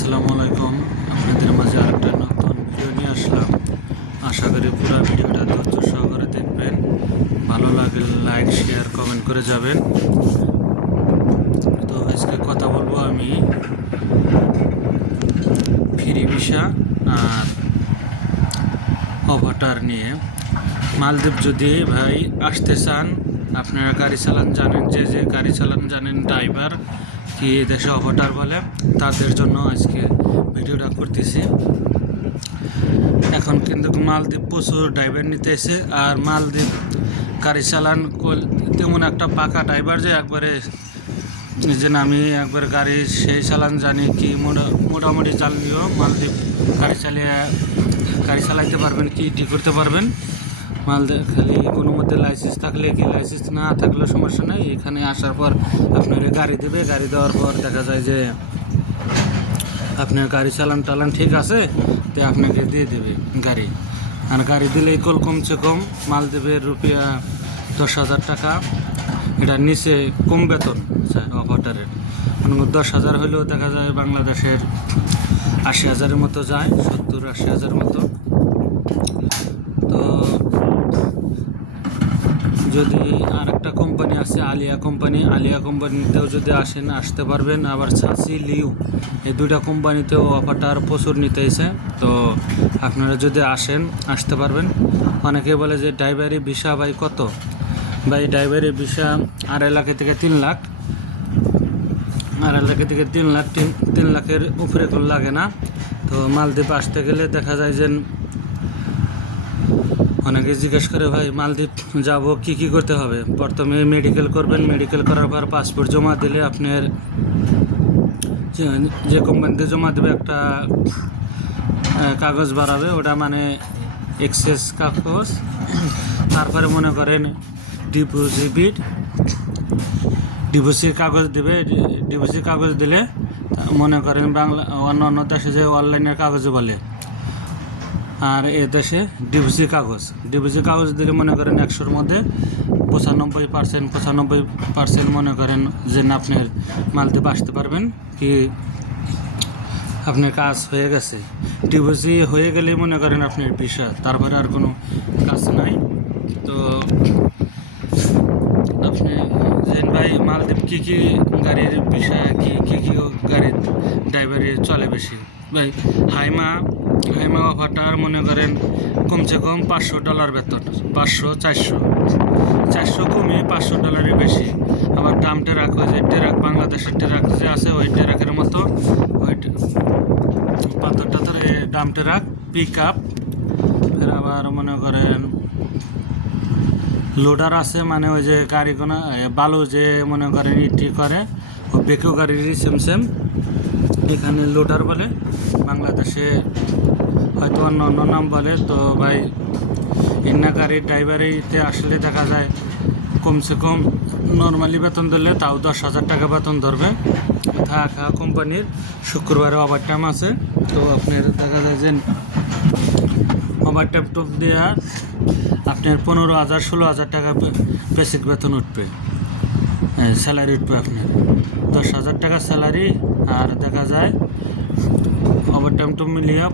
আসসালামু আলাইকুম। আপনাদের মাঝে আরেকটা নতুন ভিডিও নিয়ে আসলাম। আশা করি পুরো ভিডিওটা ধৈর্য সহকারে দেখবেন। ভালো লাগলে লাইক শেয়ার কমেন্ট করে যাবেন। তো আজকে কথা বলব আমি ফ্রি ভিসা আর অভাটার নিয়ে। মালদ্বীপ যদি ভাই আসতে চান, আপনারা গাড়ি চালান, জানেন যে যে গাড়ি চালান, জানেন ড্রাইভার কি দেশে অভাটার বলে, তাদের জন্য আজকে ভিডিওটা করতেছি। এখন কিন্তু মালদ্বীপ প্রচুর ড্রাইভার নিতে এসে আর মালদ্বীপ গাড়ি চালান তেমন একটা পাকা ড্রাইভার যে একবারে যে আমি একবার গাড়ি সেই চালান জানি কি মোটা- মোটামুটি চালিয়েও মালদ্বীপ গাড়ি চালিয়ে গাড়ি চালাইতে পারবেন কি ঠিক করতে পারবেন। মালদ্বীপ খালি কোনো মধ্যে লাইসেন্স থাকলে কি লাইসেন্স না থাকলে সমস্যা নেই। এখানে আসার পর আপনার গাড়ি দেবে। গাড়ি দেওয়ার পর দেখা যায় যে আপনার গাড়ি চালান টালান ঠিক আছে, তো আপনাকে দিয়ে দেবে গাড়ি। আর গাড়ি দিলেই কল কমসে কম মালদ্বীপের রুপিয়া দশ হাজার টাকা। এটা নিচে কম বেতন অপারেটারের মানে দশ হাজার হলেও দেখা যায় বাংলাদেশের আশি হাজারের মতো যায়, সত্তর আশি হাজারের মতো তো যদি আর একটা কোম্পানি আছে, আলিয়া কোম্পানি আলিয়া কোম্পানিতেও যদি আসেন, আসতে পারবেন। আবার ছাসি লিউ, এই দুইটা কোম্পানিতেও অফারটা আর প্রচুর নিতে নিতেছে। তো আপনারা যদি আসেন, আসতে পারবেন। অনেকে বলে যে, ড্রাইভারি ভিসা ভাই কত? ভাই, ড্রাইভারি ভিসা আড়াই লাখ থেকে তিন লাখ। আড়াই লাখ থেকে তিন লাখ, তিন লাখের উপরে লাগে না। তো মালদ্বীপ আসতে গেলে দেখা যায় যে অনেকে জিজ্ঞেস করে, ভাই, মালদ্বীপ যাব, কি কি করতে হবে? প্রথমে মেডিকেল করবেন। মেডিকেল করার পর পাসপোর্ট জমা দিলে আপনার যে- কোম্পানিতে জমা দেবে একটা কাগজ বাড়াবে। ওটা মানে এক্সেস কাগজ। তারপরে মনে করেন ডিপোজিট ডিভোর্সির কাগজ দেবে। ডিভোর্সির কাগজ দিলে মনে করেন বাংলা অন্য অন্য দেশে যে অনলাইনের কাগজ বলে। আর এ দেশে ডিভিসি কাগজ। ডিভিসি কাগজ দিলে মনে করেন একশোর মধ্যে পঁচানব্বই পার্সেন্ট পঁচানব্বই পার্সেন্ট মনে করেন যে না, আপনার মালদ্বীপ আসতে পারবেন কি আপনার কাজ হয়ে গেছে। ডিভিসি হয়ে গেলেই মনে করেন আপনার বিষয়, তারপরে আর কোনো কাজ নাই। তো আপনি জেন ভাই মালদ্বীপ কী কী গাড়ির বিষয়, কী কী কী গাড়ির ড্রাইভারি চলে বেশি? ভাই, হাইমা হাইমা অফারটার মনে করেন কমসে কম পাঁচশো ডলার বেতন, পাঁচশো, চারশো। চারশো কমে পাঁচশো ডলারের বেশি। আবার দাম টেরাক ওই যে টেরাক বাংলাদেশের টেরাক যে আছে, ওই টেরাকের মতো ওই পাথর টাথর দাম টেরাক পিক আপ ফের আবার মনে করেন লোডার আছে মানে ওই যে গাড়ি কোনো বালু যে মনে করেন ইটি করে, ও বেকেও গাড়ির সেম সেম এখানে লোডার বলে। বাংলাদেশে হয়তো অন্য অন্য নাম বলে। তো ভাই ইন্না গাড়ির ড্রাইভারিতে আসলে দেখা যায় কমসে কম নর্মালি বেতন দিলে তাও দশ হাজার টাকা বেতন ধরবে। থাকা কোম্পানির শুক্রবারে ওভার টাইম আছে। তো আপনার দেখা যায় যে ওভার টাইম টপ দেওয়া আপনার পনেরো হাজার, ষোলো হাজার টাকা বেসিক বেতন উঠবে। স্যালারি উঠবে আপনার। দশ হাজার টাকা স্যালারি, আর দেখা যায় ওভার টাইম টু মিলিয়ে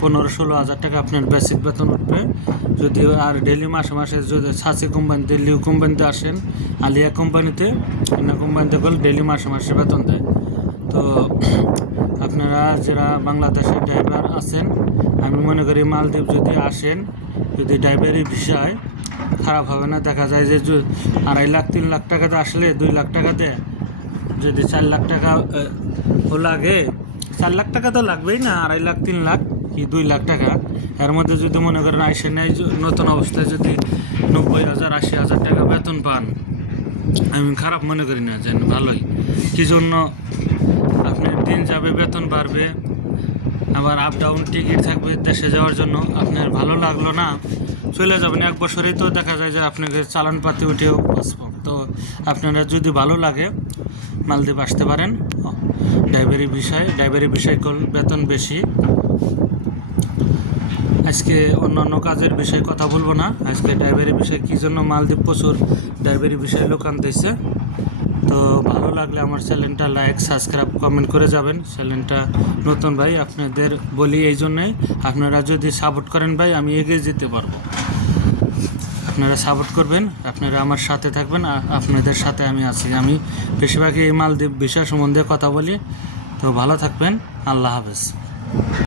পনেরো ষোলো হাজার টাকা আপনার বেসিক বেতন উঠবে। যদি আর ডেলি মাসে মাসে যদি সাসি কোম্পানিতে, লিউ কোম্পানিতে আসেন, আলিয়া কোম্পানিতে, অন্য কোম্পানিতে করলে ডেলি মাসে মাসে বেতন দেয়। তো আপনারা যারা বাংলাদেশের ড্রাইভার আছেন, আমি মনে করি মালদ্বীপ যদি আসেন, যদি ড্রাইভারি ভিসায় খারাপ হবে না। দেখা যায় যে আড়াই লাখ, তিন লাখ টাকাতে আসলে দুই লাখ টাকাতে যদি চার লাখ টাকা ও লাগে, চার লাখ টাকা তো লাগবেই না, আড়াই লাখ, তিন লাখ কি দুই লাখ টাকা? এর মধ্যে যদি মনে করেন আইসে নেয় নতুন অবস্থায় যদি নব্বই হাজার, আশি হাজার টাকা বেতন পান, আমি খারাপ মনে করি না, যেন ভালোই। কি জন্য? আপনার দিন যাবে, বেতন বাড়বে, আবার আপ ডাউন টিকিট থাকবে দেশে যাওয়ার জন্য। আপনার ভালো লাগল না চলে যাবেন। এক বছরেই তো দেখা যায় যে আপনাকে চালান পাতি উঠেও বাঁচব তো আপনারা যদি ভালো লাগে, মালদ্বীপ আসতে পারেন। ড্রাইভারি বিষয় ড্রাইভারি বিষয় বেতন বেশি। আজকে অন্য অন্য কাজের বিষয়ে কথা বলব না। আজকে ড্রাইভারি বিষয়ে কী জন্য মালদ্বীপ প্রচুর ড্রাইভারি বিষয়ে লোক আনতেছে? তো ভালো লাগলে আমার চ্যানেলটা লাইক সাবস্ক্রাইব কমেন্ট করে যাবেন। চ্যানেলটা নতুন ভাই, আপনাদের বলি এই জন্যই। আপনারা যদি সাপোর্ট করেন ভাই, আমি এগিয়ে যেতে পারব। আপনারা সাপোর্ট করবেন, আপনারা আমার সাথে থাকবেন আপনাদের সাথে আমি আছি। আমি বেশিরভাগই এই মালদ্বীপ বিষয় সম্বন্ধে কথা বলি। তো ভালো থাকবেন, আল্লাহ হাফেজ।